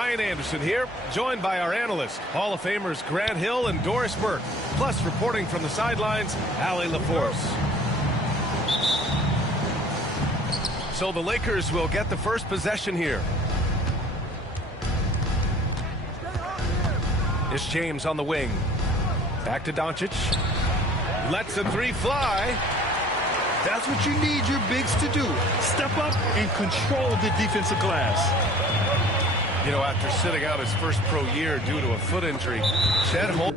Brian Anderson here, joined by our analysts, Hall of Famers Grant Hill and Doris Burke. Plus, reporting from the sidelines, Allie LaForce. So the Lakers will get the first possession here. It's James on the wing. Back to Doncic. Lets a three fly. That's what you need your bigs to do. Step up and control the defensive glass. You know, after sitting out his first pro year due to a foot injury, Chet Holmgren.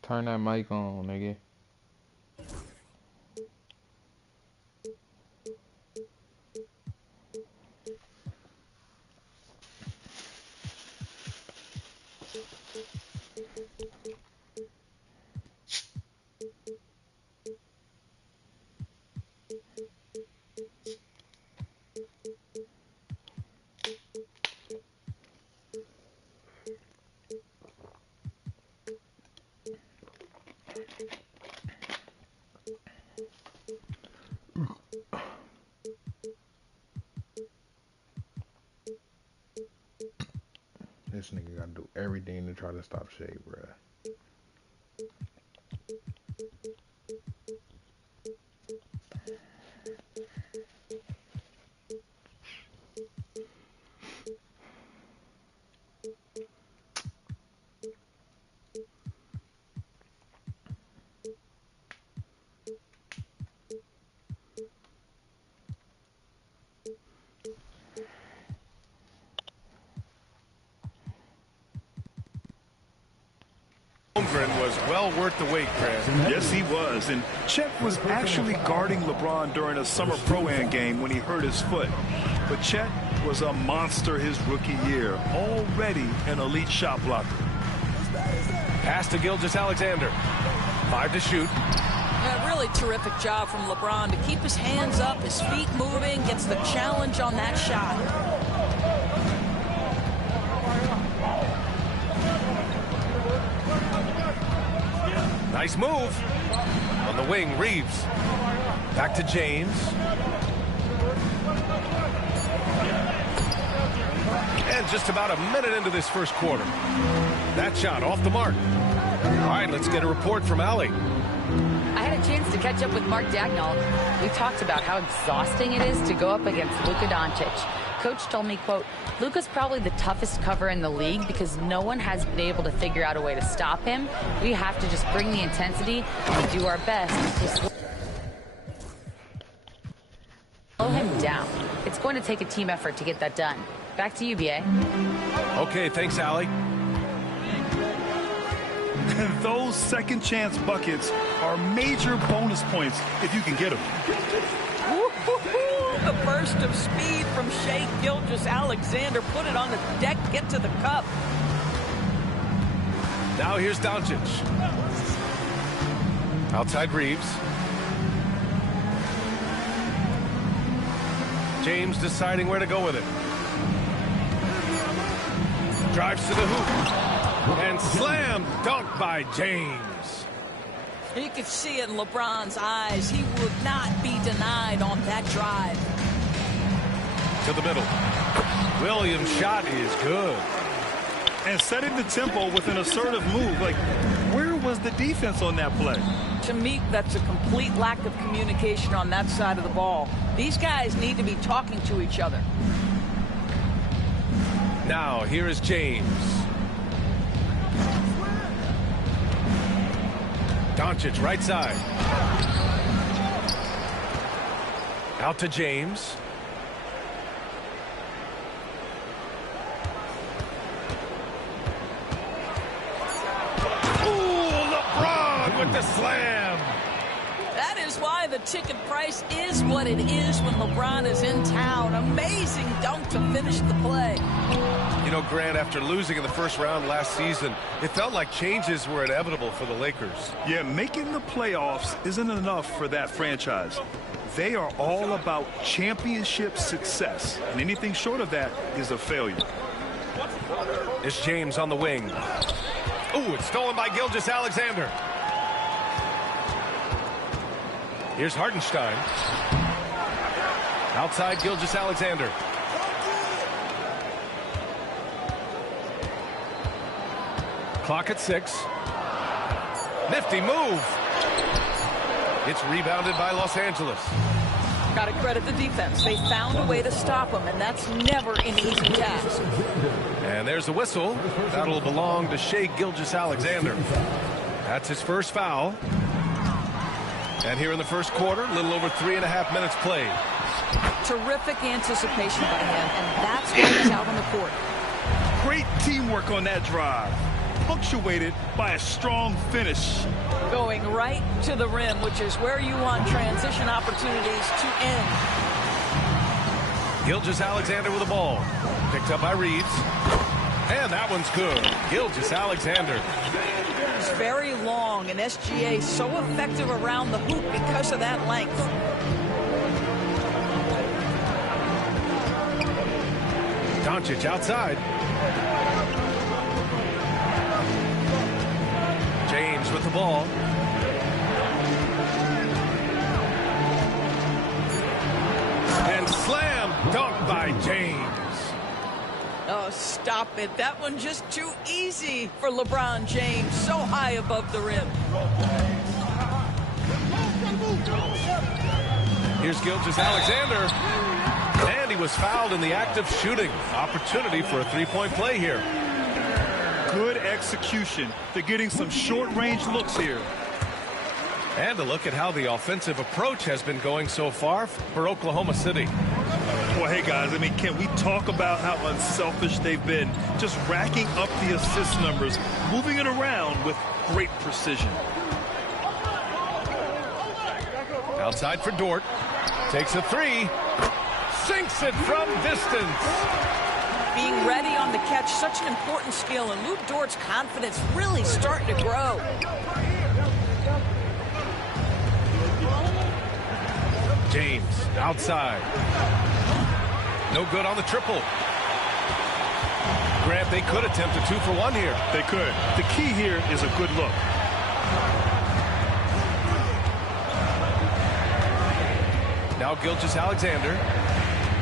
Turn that mic on, nigga. This nigga gotta do everything to try to stop Shea, bruh. Was well worth the wait, Grant. Yes, he was. And Chet was actually guarding LeBron during a summer Pro-Am game when he hurt his foot. But Chet was a monster his rookie year, already an elite shot blocker. Pass to Gilgeous-Alexander. 5 to shoot. A really terrific job from LeBron to keep his hands up, his feet moving, gets the challenge on that shot. Nice move. On the wing, Reeves. Back to James. And just about a minute into this first quarter. That shot off the mark. All right, let's get a report from Allie. I had a chance to catch up with Mark Dagnall. We talked about how exhausting it is to go up against Luka Doncic. Coach told me, quote, Luka's probably the toughest cover in the league because no one has been able to figure out a way to stop him. We have to just bring the intensity and do our best to slow him down. It's going to take a team effort to get that done. Back to you, BA. Okay, thanks, Allie. Those second chance buckets are major bonus points if you can get them. A burst of speed from Shea Gilgeous-Alexander. Put it on the deck, get to the cup. Now here's Doncic. Outside Reeves. James deciding where to go with it. Drives to the hoop. And slam dunk by James. You could see it in LeBron's eyes. He would not be denied on that drive. To the middle. Williams' shot is good. And setting the tempo with an assertive move. Like, where was the defense on that play? To me, that's a complete lack of communication on that side of the ball. These guys need to be talking to each other. Now, here is James. Doncic, right side. Out to James. Ooh, LeBron with the slam. That is why the ticket price is what it is when LeBron is in town. Amazing dunk to finish the play. You know, Grant, after losing in the first round last season, it felt like changes were inevitable for the Lakers. Yeah, making the playoffs isn't enough for that franchise. They are all about championship success, and anything short of that is a failure. It's James on the wing. Ooh, it's stolen by Gilgeous-Alexander. Here's Hartenstein. Outside Gilgeous-Alexander. Clock at 6. Nifty move. It's rebounded by Los Angeles. Got to credit the defense. They found a way to stop him, and that's never an easy task. And there's the whistle. That'll belong to Shai Gilgeous-Alexander. That's his first foul. And here in the first quarter, a little over 3.5 minutes played. Terrific anticipation by him, and that's why he's out on the court. Great teamwork on that drive, punctuated by a strong finish. Going right to the rim, which is where you want transition opportunities to end. Gilgeous-Alexander with the ball. Picked up by Reeves. And that one's good. Gilgeous-Alexander. It's very long, and SGA so effective around the hoop because of that length. Doncic outside. James with the ball. And slam dunk by James. Oh, stop it. That one just too easy for LeBron James. So high above the rim. Here's Gilgeous-Alexander. And he was fouled in the act of shooting. Opportunity for a three-point play here. Good execution. They're getting some short-range looks here. And a look at how the offensive approach has been going so far for Oklahoma City. Well, hey, guys, I mean, can we talk about how unselfish they've been? Just racking up the assist numbers, moving it around with great precision. Outside for Dort. Takes a three. Sinks it from distance. Being ready on the catch, such an important skill, and Lou Dort's confidence really starting to grow. James outside. No good on the triple. Grant, they could attempt a 2-for-1 here. They could. The key here is a good look. Now Gilgeous-Alexander.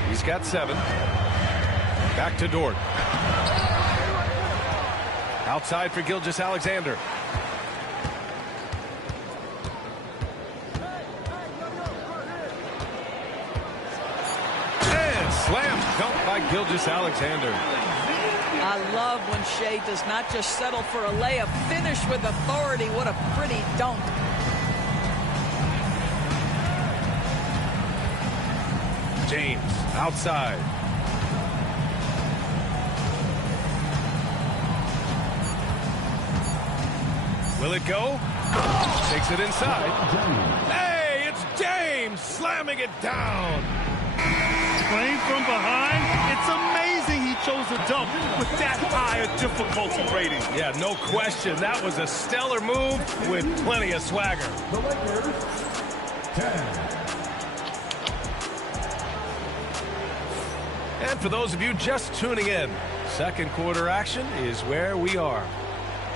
He's got 7. Back to Dort. Outside for Gilgeous-Alexander. And slam dunk by Gilgeous-Alexander. I love when Shai does not just settle for a layup, finish with authority. What a pretty dunk. James outside. Will it go? Takes it inside. Hey, it's James slamming it down. Playing from behind, it's amazing he chose a dunk with that high a difficulty rating. Yeah, no question. That was a stellar move with plenty of swagger. The Lakers, 10. And for those of you just tuning in, second quarter action is where we are.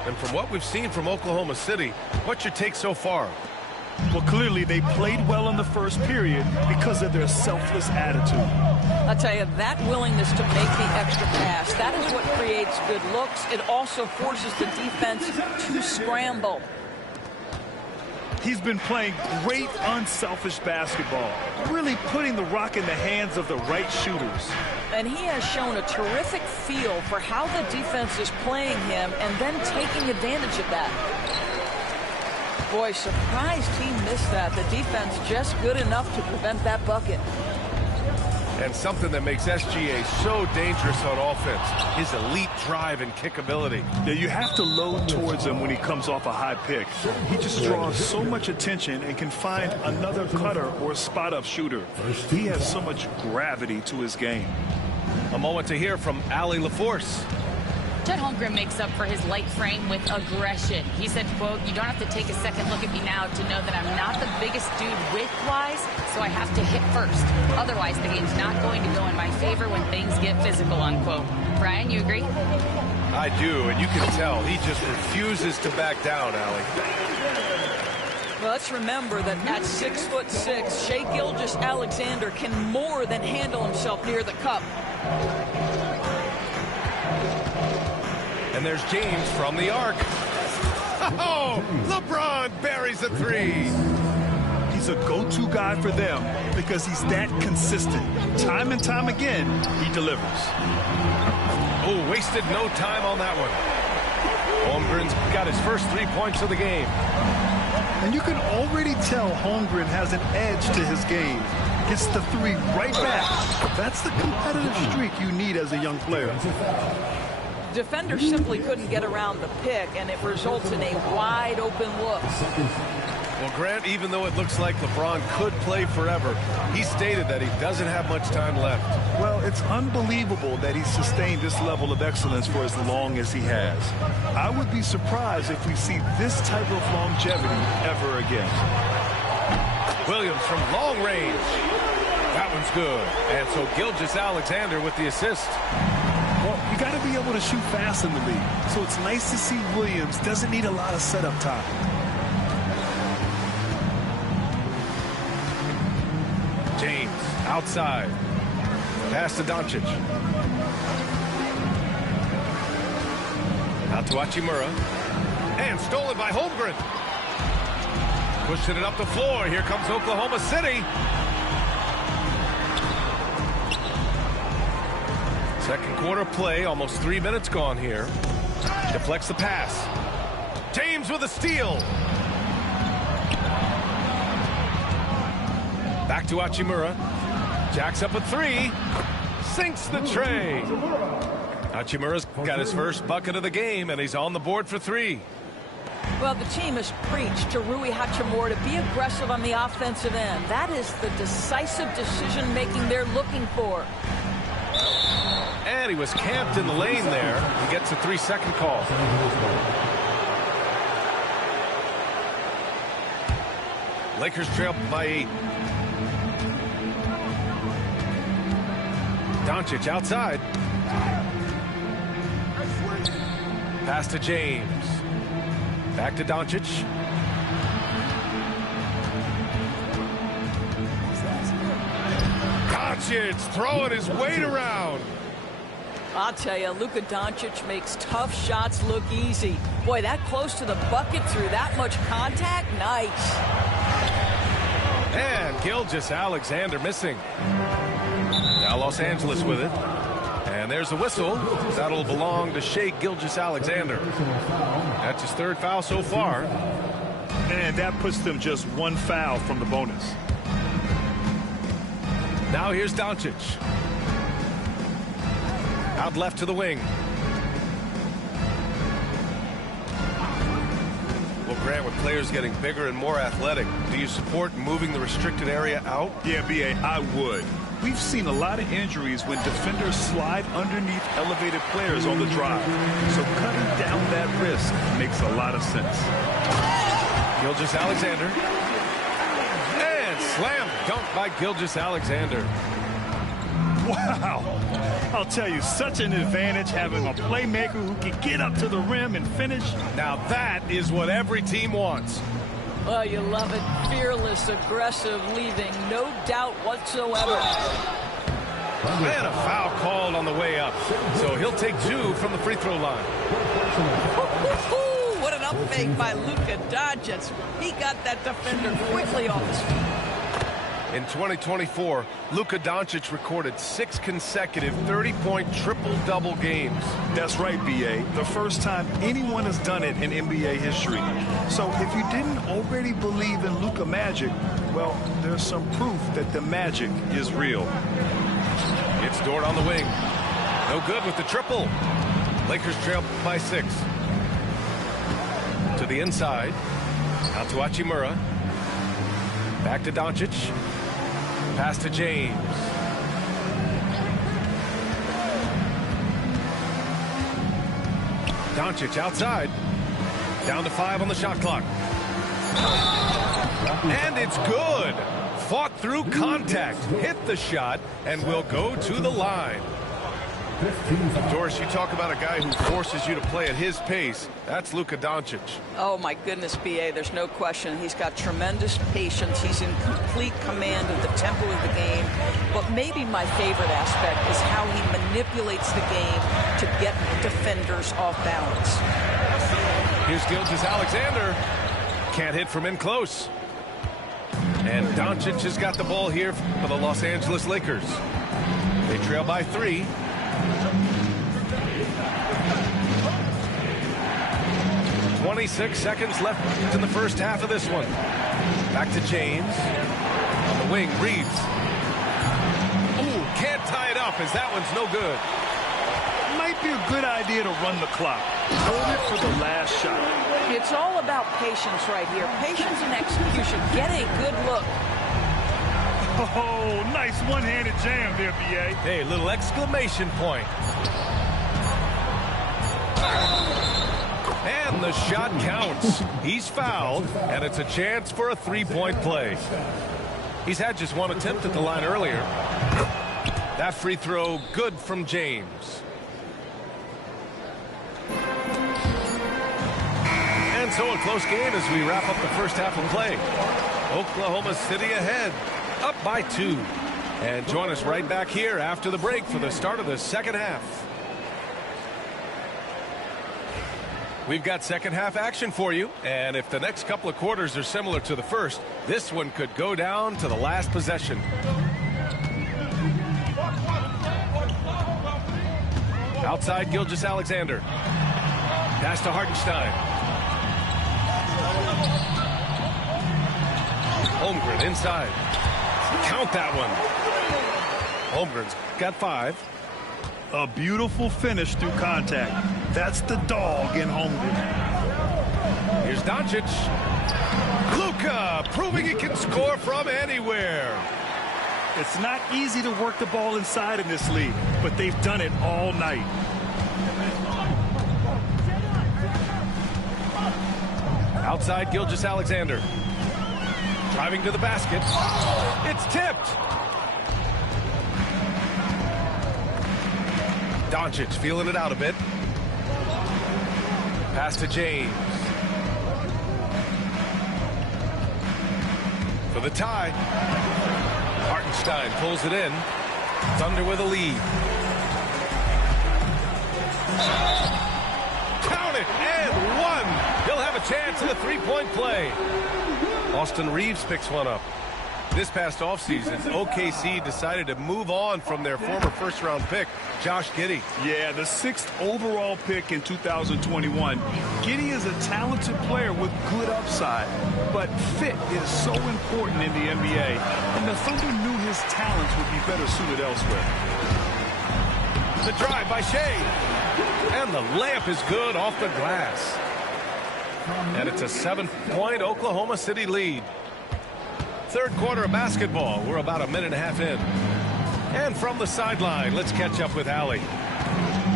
And from what we've seen from Oklahoma City, what's your take so far? Well, clearly they played well in the first period because of their selfless attitude. I'll tell you, that willingness to make the extra pass, that is what creates good looks. It also forces the defense to scramble. He's been playing great unselfish basketball, really putting the rock in the hands of the right shooters. And he has shown a terrific feel for how the defense is playing him and then taking advantage of that. Boy, surprised he missed that. The defense just good enough to prevent that bucket. And something that makes SGA so dangerous on offense, his elite drive and kick ability. Yeah, you have to load towards him when he comes off a high pick. He just draws so much attention and can find another cutter or spot-up shooter. He has so much gravity to his game. A moment to hear from Allie LaForce. Chet Holmgren makes up for his light frame with aggression. He said, quote, "You don't have to take a second look at me now to know that I'm not the biggest dude width-wise, so I have to hit first. Otherwise, the game's not going to go in my favor when things get physical," unquote. Brian, you agree? I do, and you can tell he just refuses to back down, Allie. Well, let's remember that at 6'6", Shai Gilgeous-Alexander can more than handle himself near the cup. And there's James from the arc. Oh, LeBron buries a three. He's a go-to guy for them because he's that consistent. Time and time again, he delivers. Oh, wasted no time on that one. Holmgren's got his first 3 points of the game. And you can already tell Holmgren has an edge to his game. Gets the three right back. That's the competitive streak you need as a young player. Defenders simply couldn't get around the pick, and it results in a wide-open look. Well, Grant, even though it looks like LeBron could play forever, he stated that he doesn't have much time left. Well, it's unbelievable that he's sustained this level of excellence for as long as he has. I would be surprised if we see this type of longevity ever again. Williams from long range. That one's good. And so Gilgeous-Alexander with the assist. Well, you got to be able to shoot fast in the league. So it's nice to see Williams doesn't need a lot of setup time. James outside. Pass to Doncic. Out to Hachimura. And stolen by Holmgren. Pushing it up the floor. Here comes Oklahoma City. Second quarter play. Almost 3 minutes gone here. Deflects the pass. James with a steal. Back to Hachimura. Jacks up a three. Sinks the tray. Hachimura's got his first bucket of the game, and he's on the board for three. Well, the team has preached to Rui Hachimura to be aggressive on the offensive end. That is the decisive decision-making they're looking for. And he was camped in the lane there. He gets a 3-second call. Lakers trail by 8. Doncic outside. Pass to James. Back to Doncic. Doncic throwing his weight around. I'll tell you, Luka Doncic makes tough shots look easy. Boy, that close to the bucket through that much contact, nice. And Gilgeous-Alexander missing. Now Los Angeles with it. And there's a whistle. That'll belong to Shai Gilgeous-Alexander. That's his third foul so far. And that puts them just one foul from the bonus. Now here's Doncic. Out left to the wing. Well, Grant, with players getting bigger and more athletic, do you support moving the restricted area out? Yeah, B.A., I would. We've seen a lot of injuries when defenders slide underneath elevated players on the drive. So cutting down that risk makes a lot of sense. Gilgeous-Alexander. And slam dunk by Gilgeous-Alexander. Wow. I'll tell you, such an advantage having a playmaker who can get up to the rim and finish. Now that is what every team wants. Oh, you love it. Fearless, aggressive, leaving no doubt whatsoever. And a foul called on the way up. So he'll take 2 from the free throw line. What an up fake by Luka Doncic. He got that defender quickly off his feet. In 2024, Luka Doncic recorded 6 consecutive 30-point triple-double games. That's right, B.A. The first time anyone has done it in NBA history. So if you didn't already believe in Luka magic, well, there's some proof that the magic is real. It's Dort on the wing. No good with the triple. Lakers trail by 6. To the inside. Out to Hachimura. Back to Doncic. Pass to James. Doncic outside. Down to 5 on the shot clock. And it's good. Fought through contact, hit the shot, and will go to the line. Doris, you talk about a guy who forces you to play at his pace. That's Luka Doncic. Oh, my goodness, B.A., there's no question. He's got tremendous patience. He's in complete command of the tempo of the game. But maybe my favorite aspect is how he manipulates the game to get defenders off balance. Here's Gilgeous-Alexander. Can't hit from in close. And Doncic has got the ball here for the Los Angeles Lakers. They trail by 3. "26 seconds left in the first half of this one. Back to James. On the wing, Reeves. Ooh, can't tie it up as that one's no good. Might be a good idea to run the clock. Hold it for the last shot. It's all about patience right here. Patience and execution. Get a good look. Oh, nice one-handed jam there, B.A. Hey, little exclamation point. And the shot counts. He's fouled, and it's a chance for a three-point play. He's had just one attempt at the line earlier. That free throw good from James. And so a close game as we wrap up the first half of play. Oklahoma City ahead, up by 2. And join us right back here after the break for the start of the second half. We've got second half action for you, and if the next couple of quarters are similar to the first, this one could go down to the last possession. Outside, Gilgeous-Alexander. Pass to Hartenstein. Holmgren inside. Count that one. Holmgren's got 5. A beautiful finish through contact. That's the dog in Holmgren. Here's Doncic. Luka proving he can score from anywhere. It's not easy to work the ball inside in this league, but they've done it all night. Outside, Gilgeous-Alexander. Driving to the basket. It's tipped. Doncic feeling it out a bit. Pass to James. For the tie. Hartenstein pulls it in. Thunder with a lead. Count it, and 1. He'll have a chance at a three-point play. Austin Reeves picks one up. This past offseason, OKC decided to move on from their former first-round pick, Josh Giddey. Yeah, the 6th overall pick in 2021. Giddey is a talented player with good upside, but fit is so important in the NBA, and the Thunder knew his talents would be better suited elsewhere. The drive by Shea, and the layup is good off the glass. And it's a 7-point Oklahoma City lead. Third quarter of basketball. We're about a minute and a half in. And from the sideline, let's catch up with Allie.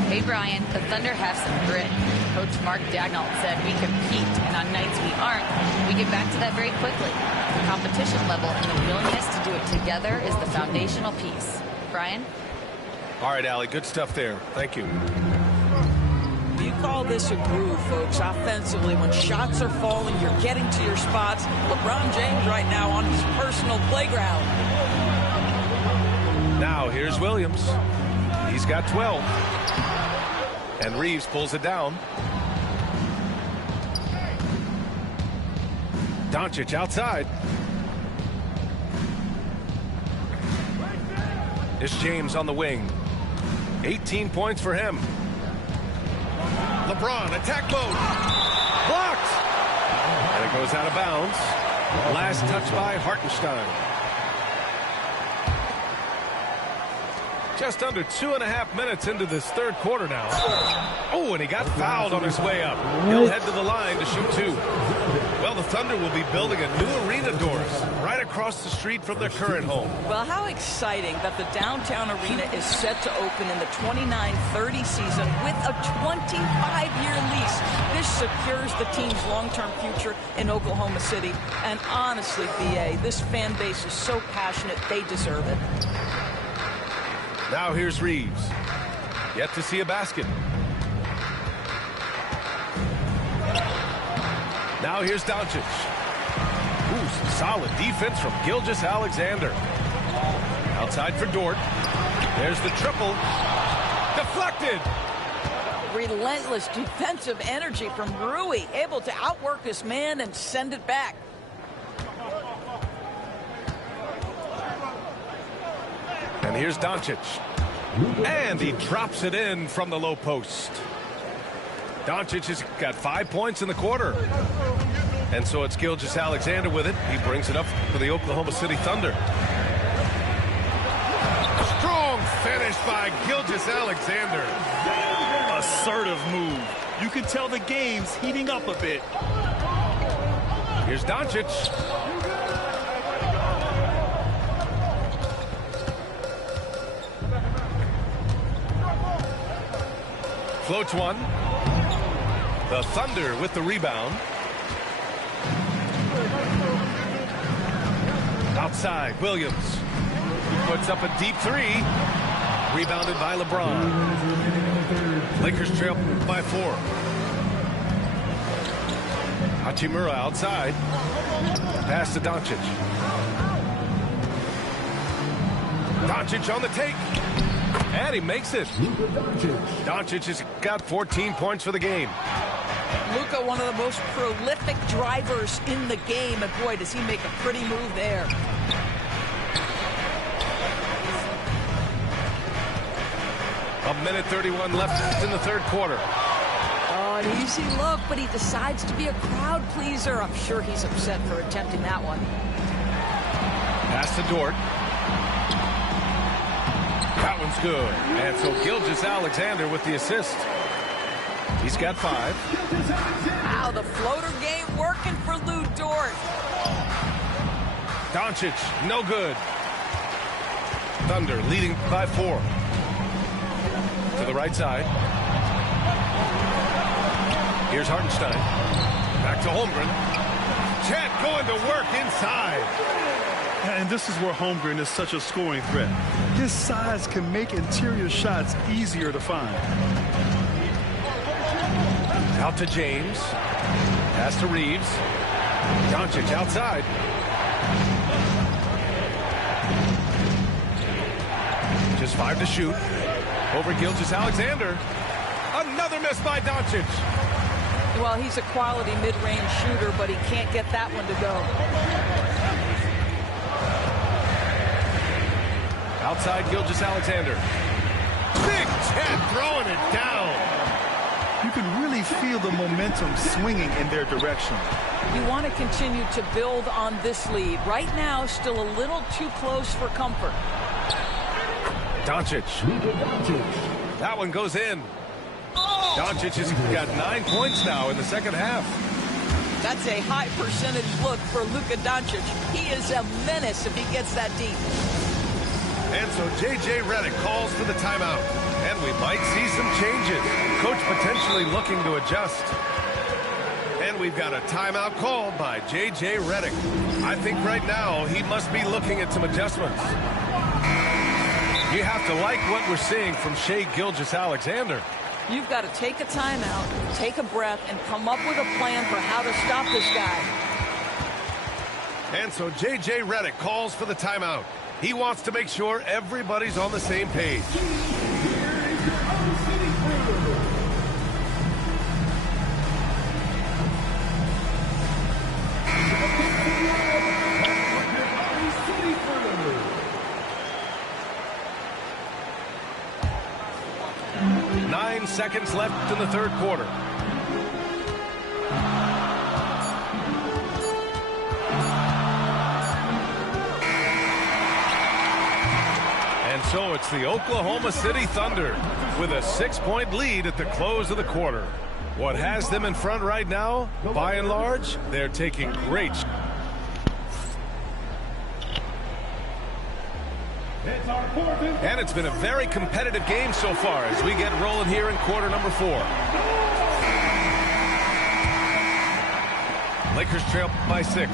Hey, Brian, the Thunder have some grit. Coach Mark Daigneault said we compete, and on nights we aren't, we get back to that very quickly. The competition level and the willingness to do it together is the foundational piece. Brian? All right, Allie, good stuff there. Thank you. You call this a groove, folks. Offensively, when shots are falling, you're getting to your spots. LeBron James right now on his personal playground. Now here's Williams. He's got 12. And Reeves pulls it down. Doncic outside. It's James on the wing. 18 points for him. LeBron, attack mode. Blocked. And it goes out of bounds. Last touch by Hartenstein. Just under 2.5 minutes into this third quarter now. Oh, and he got fouled on his way up. He'll head to the line to shoot 2. Well, the Thunder will be building a new arena, Doris, right across the street from their current home. Well, how exciting that the downtown arena is set to open in the 29-30 season with a 25-year lease. This secures the team's long-term future in Oklahoma City. And honestly, BA, this fan base is so passionate, they deserve it. Now here's Reeves. Yet to see a basket. Now here's Doncic. Ooh, some solid defense from Gilgeous-Alexander. Outside for Dort. There's the triple. Deflected. Relentless defensive energy from Rui, able to outwork his man and send it back. And here's Doncic. And he drops it in from the low post. Doncic has got 5 points in the quarter. And so it's Gilgeous-Alexander with it. He brings it up for the Oklahoma City Thunder. Strong finish by Gilgeous-Alexander. Assertive move. You can tell the game's heating up a bit. Here's Doncic. Floats one. The Thunder with the rebound. Outside, Williams. He puts up a deep three. Rebounded by LeBron. Lakers trail by 4. Hachimura outside. Pass to Doncic. Doncic on the take. And he makes it. Doncic has got 14 points for the game. Luka, one of the most prolific drivers in the game, and boy, does he make a pretty move there. A minute 31 left in the third quarter. Oh, an easy look, but he decides to be a crowd pleaser. I'm sure he's upset for attempting that one. Pass to Dort. That one's good. And so Gilgeous-Alexander with the assist. He's got 5. Wow, the floater game working for Lou Dort. Doncic, no good. Thunder leading by 4. To the right side. Here's Hartenstein. Back to Holmgren. Chet going to work inside. And this is where Holmgren is such a scoring threat. His size can make interior shots easier to find. Out to James. Pass to Reeves. Doncic outside. Just 5 to shoot. Over Gilgeous-Alexander. Another miss by Doncic. Well, he's a quality mid-range shooter, but he can't get that one to go. Outside Gilgeous-Alexander. Big Chet throwing it down. You can really feel the momentum swinging in their direction. You want to continue to build on this lead. Right now, still a little too close for comfort. Doncic. That one goes in. Doncic has got 9 points now in the second half. That's a high percentage look for Luka Doncic. He is a menace if he gets that deep. And so J.J. Redick calls for the timeout. And we might see some changes. Coach potentially looking to adjust. And we've got a timeout called by J.J. Redick. I think right now he must be looking at some adjustments. You have to like what we're seeing from Shai Gilgeous-Alexander. You've got to take a timeout, take a breath, and come up with a plan for how to stop this guy. And so J.J. Redick calls for the timeout. He wants to make sure everybody's on the same page. Nine seconds left in the third quarter. And so it's the Oklahoma City Thunder with a 6-point lead at the close of the quarter. What has them in front right now, by and large, they're taking great. And it's been a very competitive game so far as we get rolling here in quarter number 4. Lakers trail by 6.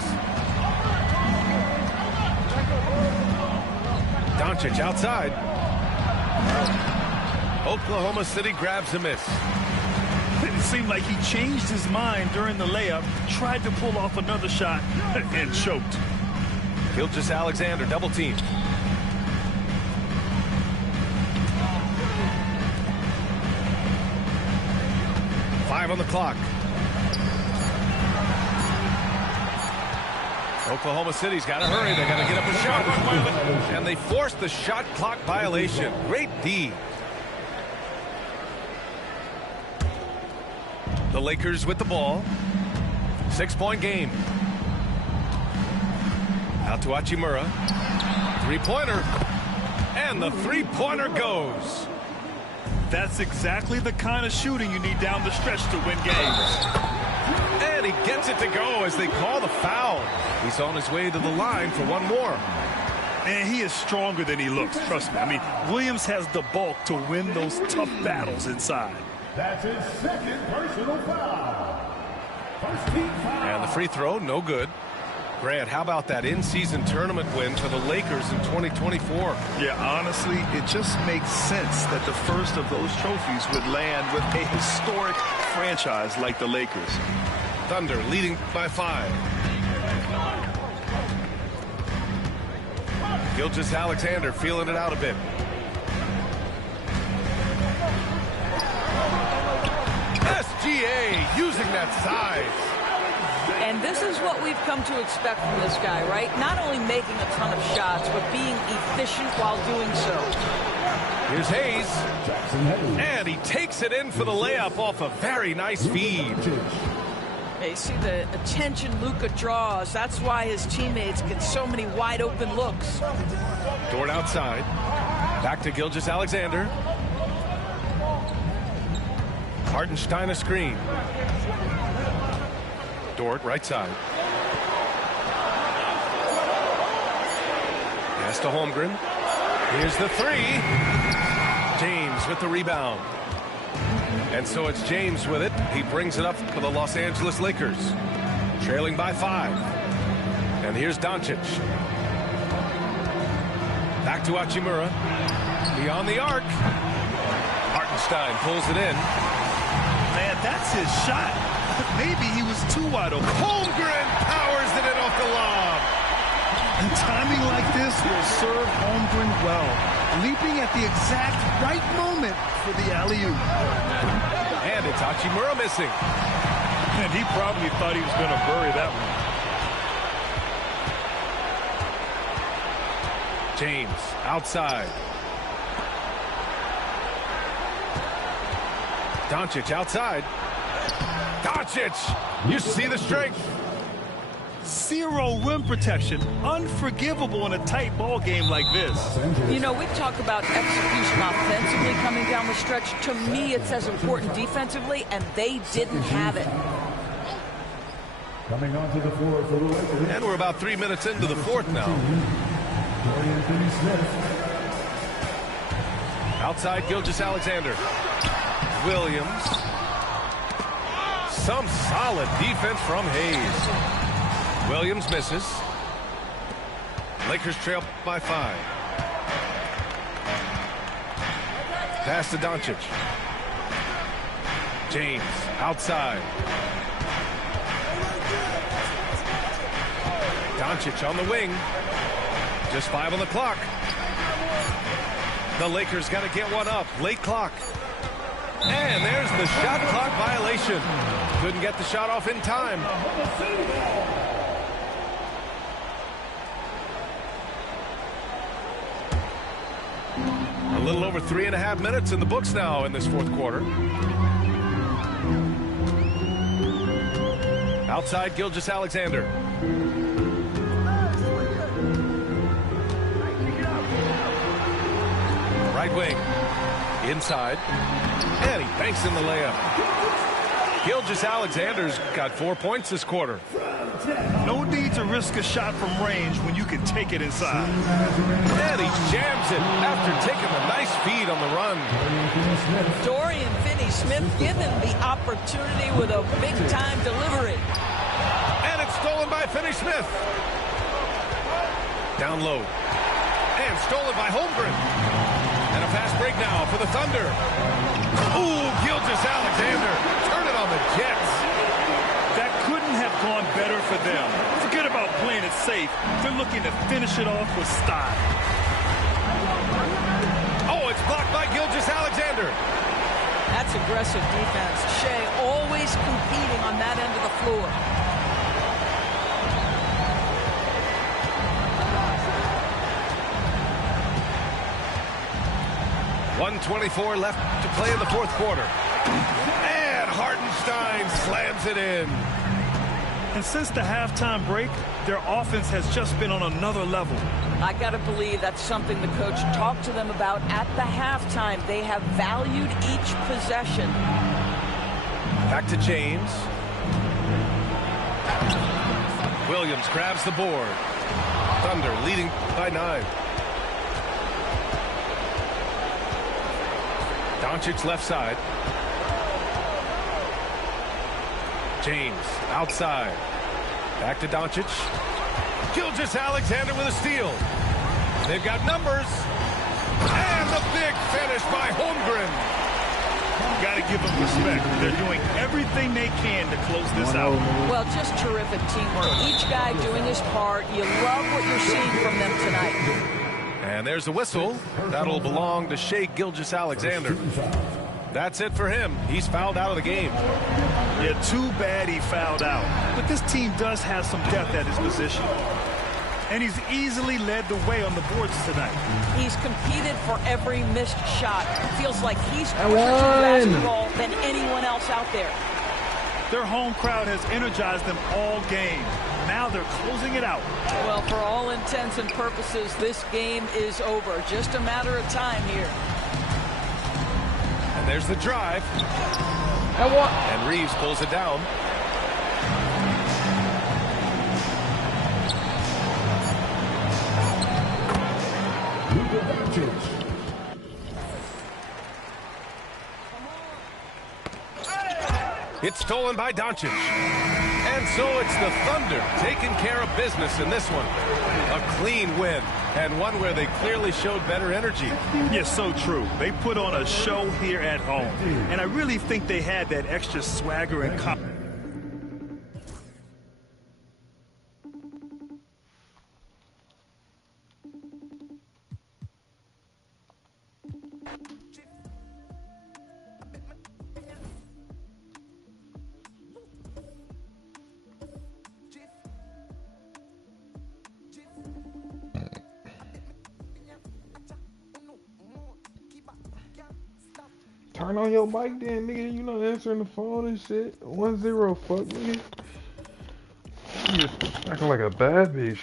Doncic outside. Oklahoma City grabs a miss. It seemed like he changed his mind during the layup, tried to pull off another shot, and choked. Gilgeous-Alexander double team. Five on the clock. Oklahoma City's got to hurry. They got to get up a shot. And they forced the shot clock violation. Great D. The Lakers with the ball. 6-point game. Out to Hachimura. Three-pointer. And the three-pointer goes. That's exactly the kind of shooting you need down the stretch to win games. And he gets it to go as they call the foul. He's on his way to the line for one more. And he is stronger than he looks, trust me. I mean, Williams has the bulk to win those tough battles inside. That's his second personal foul. First team foul. And the free throw, no good. Grant, how about that in-season tournament win for the Lakers in 2024? Yeah, honestly, it just makes sense that the first of those trophies would land with a historic franchise like the Lakers. Thunder leading by 5. Gilgeous-Alexander feeling it out a bit. SGA using that size. And this is what we've come to expect from this guy, right? Not only making a ton of shots, but being efficient while doing so. Here's Hayes. And he takes it in for the layup off a very nice feed. You see the attention Luka draws. That's why his teammates get so many wide open looks. Dort outside. Back to Gilgeous-Alexander. Hartenstein a screen. Dort right side. Pass to Holmgren. Here's the three. James with the rebound. And so it's James with it. He brings it up for the Los Angeles Lakers. Trailing by 5. And here's Doncic. Back to Hachimura. Beyond the arc. Hartenstein pulls it in. Man, that's his shot. Maybe he was too wide open. Holmgren powers it in off the lob. And timing like this will serve Holmgren well. Leaping at the exact right moment for the alley-oop. And it's Hachimura missing. And he probably thought he was going to bury that one. James outside. Doncic outside. Doncic! You see the strength. Zero rim protection. Unforgivable in a tight ball game like this. You know, we talk about execution offensively coming down the stretch. To me, it's as important defensively, and they didn't have it. Coming onto the floor for the Lakers. And we're about 3 minutes into the fourth now. Outside Gilgeous-Alexander. Williams. Some solid defense from Hayes. Williams misses. Lakers trail by 5. Pass to Doncic. James outside. Doncic on the wing. Just 5 on the clock. The Lakers got to get one up. Late clock. And there's the shot clock violation. Couldn't get the shot off in time. A little over 3.5 minutes in the books now in this fourth quarter. Outside Gilgeous-Alexander. Right wing. Inside. And he banks in the layup. Gilgeous-Alexander's got 4 points this quarter. No need to risk a shot from range when you can take it inside. And he jams it after taking a nice feed on the run. Dorian Finney-Smith given the opportunity with a big-time delivery. And it's stolen by Finney-Smith. Down low. And stolen by Holmgren. And a fast break now for the Thunder. Ooh, Gilgeous-Alexander. Turn it on the Jets. That couldn't have gone better for them. Forget about playing it safe. They're looking to finish it off with style. Oh, it's blocked by Gilgeous-Alexander. That's aggressive defense. Shea always competing on that end of the floor. .124 left to play in the fourth quarter. And Hartenstein slams it in. And since the halftime break, their offense has just been on another level. I got to believe that's something the coach talked to them about at the halftime. They have valued each possession. Back to James. Williams grabs the board. Thunder leading by 9. Doncic left side. James outside. Back to Doncic. Gilgeous-Alexander with a steal. They've got numbers. And the big finish by Holmgren. Got to give them respect. They're doing everything they can to close this out. Well, just terrific teamwork. Each guy doing his part. You love what you're seeing from them tonight. And there's a whistle. That'll belong to Shea Gilgeous-Alexander. That's it for him. He's fouled out of the game. Yeah, too bad he fouled out. But this team does have some depth at his position. And he's easily led the way on the boards tonight. He's competed for every missed shot. Feels like he's closer to basketball than anyone else out there. Their home crowd has energized them all game. Now they're closing it out. Well, for all intents and purposes, this game is over. Just a matter of time here. And there's the drive. And Reeves pulls it down. It's stolen by Doncic. And so it's the Thunder taking care of business in this one. A clean win, and one where they clearly showed better energy. Yes, so true. They put on a show here at home. And I really think they had that extra swagger and confidence. Turn on your mic then, nigga. You not answering the phone and shit. 1-0, fuck, nigga. You just acting like a bad bitch.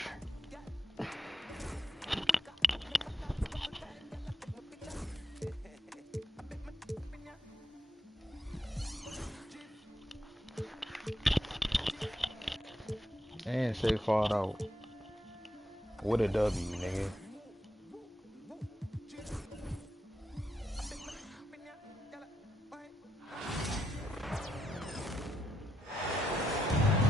And Shea fought out with a W, nigga.